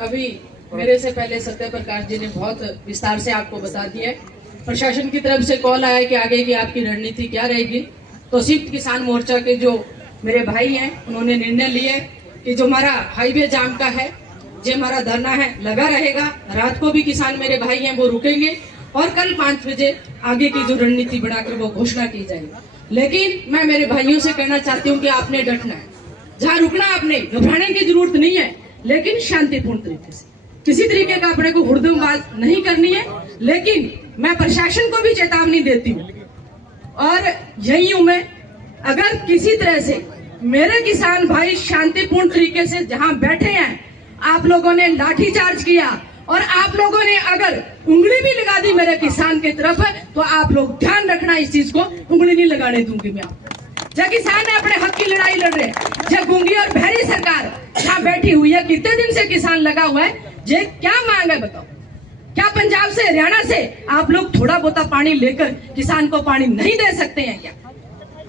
अभी मेरे से पहले सत्य प्रकाश जी ने बहुत विस्तार से आपको बता दिया है। प्रशासन की तरफ से कॉल आया कि आगे की आपकी रणनीति क्या रहेगी। तो संयुक्त किसान मोर्चा के जो मेरे भाई हैं उन्होंने निर्णय लिया कि जो हमारा हाईवे जाम का है, जो हमारा धरना है लगा रहेगा। रात को भी किसान मेरे भाई हैं वो रुकेंगे और कल 5 बजे आगे की जो रणनीति बनाकर वो घोषणा की जाएगी। लेकिन मैं मेरे भाइयों से कहना चाहती हूँ कि आपने डटना है, जहाँ रुकना आपने, घबराने की जरूरत नहीं है, लेकिन शांतिपूर्ण तरीके से, किसी तरीके का अपने को हुड़दंगबाज नहीं करनी है। लेकिन मैं प्रशासन को भी चेतावनी देती हूँ और यही हूँ मैं, अगर किसी तरह से मेरे किसान भाई शांतिपूर्ण तरीके से जहाँ बैठे हैं, आप लोगों ने लाठीचार्ज किया और आप लोगों ने अगर उंगली भी लगा दी मेरे किसान की तरफ, तो आप लोग ध्यान रखना इस चीज को, उंगली नहीं लगाने दूंगी मैं आपको। जब किसान है अपने हक की लड़ाई लड़ रहे हैं, जब गूंगी और बहरी सरकार यहाँ बैठी हुई है, कितने दिन से किसान लगा हुआ है, ये क्या मांग है बताओ? क्या पंजाब से, हरियाणा से आप लोग थोड़ा बहुत पानी लेकर किसान को पानी नहीं दे सकते हैं क्या?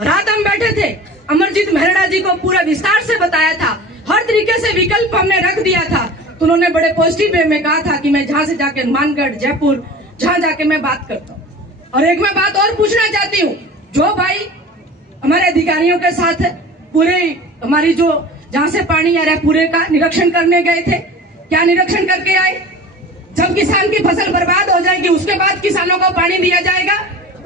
रात हम बैठे थे, अमरजीत मेहरा जी को पूरा विस्तार से बताया था, हर तरीके से विकल्प हमने रख दिया था। तो उन्होंने बड़े पॉजिटिव वे में कहा था कि मैं जहां से जाके हनुमानगढ़, जयपुर, जहां जाके मैं बात करता हूँ। और एक मैं बात और पूछना चाहती हूँ, जो भाई हमारे अधिकारियों के साथ पूरे हमारी जो जहां से पानी आ रहा है पूरे का निरीक्षण करने गए थे, क्या निरीक्षण करके आए? जब किसान की फसल बर्बाद हो जाएगी उसके बाद किसानों को पानी दिया जाएगा,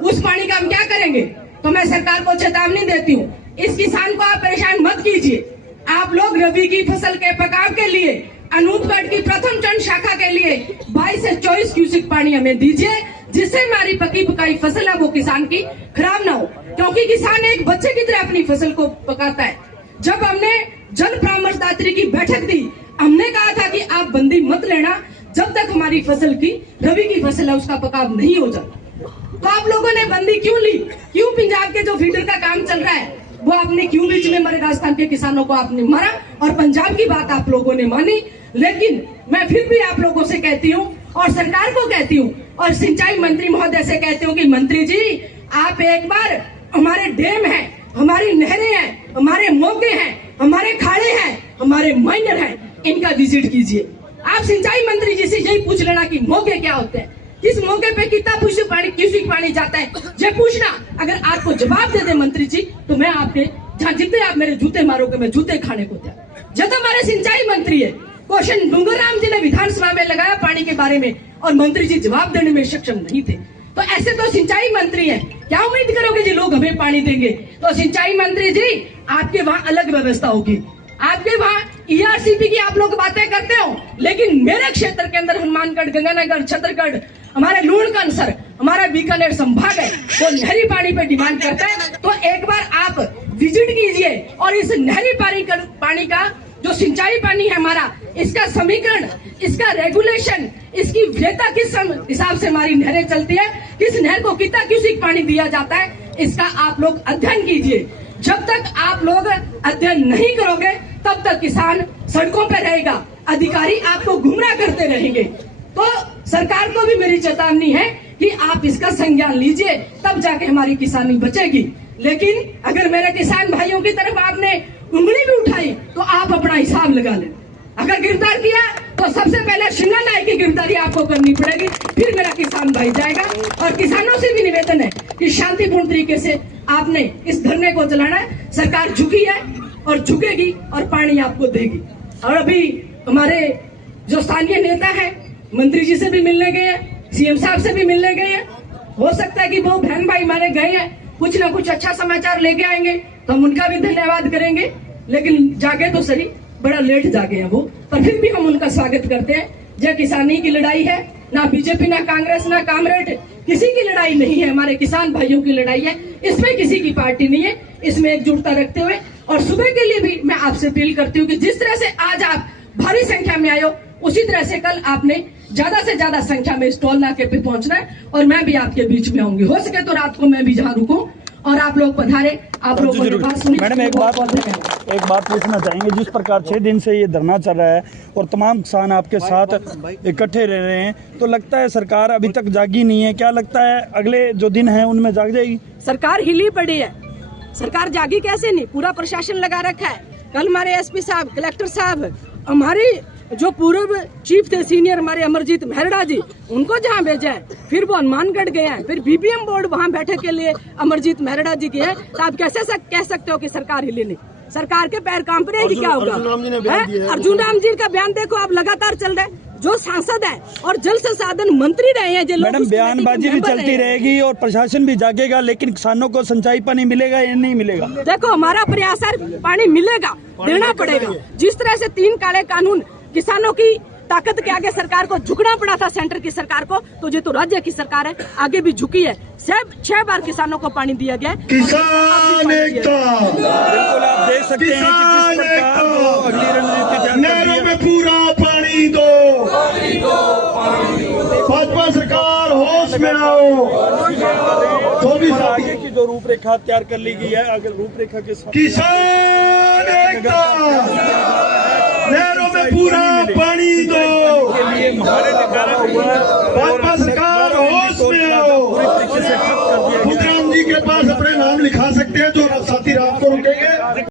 उस पानी का हम क्या करेंगे? तो मैं सरकार को चेतावनी देती हूँ, इस किसान को आप परेशान मत कीजिए। आप लोग रबी की फसल के पकाव के लिए अनूपगढ़ की प्रथम चरण शाखा के लिए 22 से 24 क्यूसेक पानी हमें दीजिए, जिससे हमारी पकी पकाई फसल है वो किसान की खराब ना हो। क्योंकि किसान एक बच्चे की तरह अपनी फसल को पकाता है। जब हमने जन परामर्शदात्री की बैठक दी, हमने कहा था कि आप बंदी मत लेना जब तक हमारी फसल की, रबी की फसल है, उसका पकाव नहीं हो जाता। तो आप लोगों ने बंदी क्यों ली? क्यों पंजाब के जो फीडर का काम चल रहा है वो आपने क्यों बीच में हमारे राजस्थान के किसानों को आपने मारा और पंजाब की बात आप लोगों ने मानी? लेकिन मैं फिर भी आप लोगों से कहती हूँ और सरकार को कहती हूँ और सिंचाई मंत्री महोदय से कहती हूँ कि मंत्री जी, आप एक बार हमारे डैम है, हमारी नहरें हैं, हमारे मोगे हैं, हमारे खाड़े हैं, हमारे माइनर हैं, इनका विजिट कीजिए। आप सिंचाई मंत्री जी से यही पूछ लेना कि मोगे क्या होते हैं, किस मौके पे कितना क्यूसेक पानी जाता है, ये पूछना। अगर आपको जवाब दे दे मंत्री जी, तो मैं आपके जहाँ जितने आप मेरे जूते मारोगे मैं जूते खाने को तैयार। जब हमारे सिंचाई मंत्री है, क्वेश्चन डूंगरराम जी ने विधानसभा में लगाया पानी के बारे में और मंत्री जी जवाब देने में सक्षम नहीं थे। तो ऐसे तो सिंचाई मंत्री है, क्या उम्मीद करोगे जी लोग हमें पानी देंगे? तो सिंचाई मंत्री जी, आपके वहाँ अलग व्यवस्था होगी। आपके वहाँ ERCP की आप लोग बातें करते हो, लेकिन मेरे क्षेत्र के अंदर हनुमानगढ़, गंगानगर, छतरगढ़, हमारे लूणकरसर, हमारा बीकानेर संभाग है, वो नहरी पानी पे डिमांड करता है। तो एक बार आप विजिट कीजिए और इस नहरी पानी का जो सिंचाई पानी है हमारा, इसका समीकरण, इसका रेगुलेशन, इसकी वैधता किस हिसाब से हमारी नहरें चलती है, किस नहर को कितना क्यूसेक पानी दिया जाता है, इसका आप लोग अध्ययन कीजिए। जब तक आप लोग अध्ययन नहीं करोगे तब तक किसान सड़कों पर रहेगा, अधिकारी आपको गुमराह करते रहेंगे। तो सरकार को भी मेरी चेतावनी है कि आप इसका संज्ञान लीजिए, तब जाके हमारी किसानी बचेगी। लेकिन अगर मेरे किसान भाइयों की तरफ आपने उंगली भी उठाई तो आप अपना हिसाब लगा लें। अगर गिरफ्तार किया तो सबसे पहले शिंगा नाई की गिरफ्तारी आपको करनी पड़ेगी, फिर मेरा किसान भाई जाएगा। और किसानों से भी निवेदन है कि शांतिपूर्ण तरीके से आपने इस धरने को चलाना है। सरकार झुकी है और झुकेगी और पानी आपको देगी। और अभी हमारे जो स्थानीय नेता है, मंत्री जी से भी मिलने गए हैं, CM साहब से भी मिलने गए हैं। हो सकता है कि वो बहन भाई हमारे गए हैं, कुछ ना कुछ अच्छा समाचार लेके आएंगे तो हम उनका भी धन्यवाद करेंगे। लेकिन जागे तो सही, बड़ा लेट जागे हैं वो, पर फिर भी हम उनका स्वागत करते हैं। यह किसानी की लड़ाई है, ना बीजेपी, ना कांग्रेस, ना कामरेड, किसी की लड़ाई नहीं है, हमारे किसान भाइयों की लड़ाई है। इसमें किसी की पार्टी नहीं है, इसमें एकजुटता रखते हुए। और सुबह के लिए भी मैं आपसे अपील करती हूँ कि जिस तरह से आज आप भारी संख्या में आए हो, उसी तरह से कल आपने ज्यादा से ज्यादा संख्या में स्टॉल नाके पे पहुंचना है और मैं भी आपके बीच में आऊंगी। हो सके तो रात को मैं भी जहाँ रुकूं और आप लोग पधारे, आप लोगों ने बात सुनी। मैडम एक बात पूछना चाहेंगे, जिस प्रकार 6 दिन से ये धरना चल रहा है और तमाम किसान आपके साथ इकट्ठे रह रहे हैं, तो लगता है सरकार अभी तक जागी नहीं है। क्या लगता है अगले जो दिन है उनमें जाग जाएगी? सरकार हिली पड़ी है, सरकार जागी कैसे नहीं? पूरा प्रशासन लगा रखा है। कल हमारे SP साहब, कलेक्टर साहब, हमारी जो पूर्व चीफ थे सीनियर हमारे अमरजीत मेहरड़ा जी, उनको जहाँ भेजा है, फिर वो हनुमानगढ़ गए हैं, फिर बीबीएम बोर्ड वहाँ बैठक के लिए अमरजीत मेहरड़ा जी की है, तो आप कैसे कह सकते हो कि सरकार हिले नहीं? सरकार के पैर कांप रहे हैं कि क्या होगा? अर्जुन राम जी का बयान देखो, आप लगातार चल रहे हैं। जो सांसद है और जल संसाधन मंत्री रहे हैं, जो मैडम बयानबाजी भी चलती रहेगी और प्रशासन भी जागेगा, लेकिन किसानों को सिंचाई पानी मिलेगा या नहीं मिलेगा? देखो हमारा प्रयास है, पानी मिलेगा, देना पड़ेगा। जिस तरह से 3 काले कानून किसानों की ताकत के आगे सरकार को झुकना पड़ा था, सेंटर की सरकार को, तो ये तो राज्य की सरकार है, आगे भी झुकी है। 6 बार किसानों को पानी दिया गया। किसान एकता, बिल्कुल आप देख सकते हैं कि किस प्रकार वो अगली रणनीति तैयार कर नहरों रही है। में पूरा पानी दो, भाजपा सरकार होश में आओ। और आगे की जो रूपरेखा तैयार कर ली गई है, आगे रूपरेखा के साथ किसान एकता, नहरों में पूरा पानी दो, भाजपा सरकार होश में आओ। खुदराम जी के पास अपने नाम लिखा सकते हैं, जो साथी रात को रुकेंगे।